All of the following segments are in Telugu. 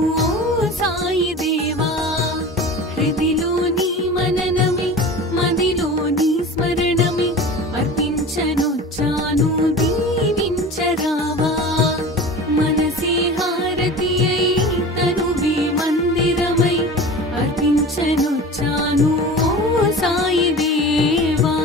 ఓ సాయి దేవా హృదిలోని మననమే మదిలోని స్మరణమే అర్పించనొచ్చాను దీవించరావా మనసే హారతి అయి తనువే మందిరమై అర్పించనొచ్చాను ఓ సాయి దేవా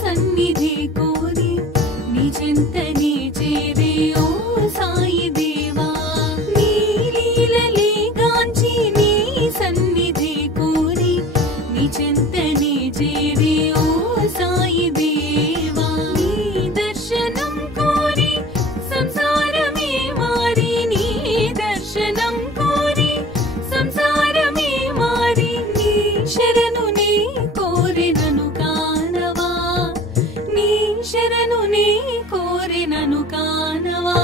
సన్నిధి కోరి నీ చెంతనే చేరే ఓ సాయి దేవా నీ లీలలే గాంచి నీ సన్నిధి కోరి నీ చెంతనే చేరే ఓ సాయి దేవా నీ దర్శనం కోరి సంసారమే మారి నీ దర్శనం కోరి సంసారమే మారి నీ శరణు నీ కోరినను శరణు నీ కోరినను కానవా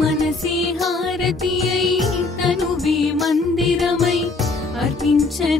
మనసే హారతి అయి తనువే మందిరమై అర్పించను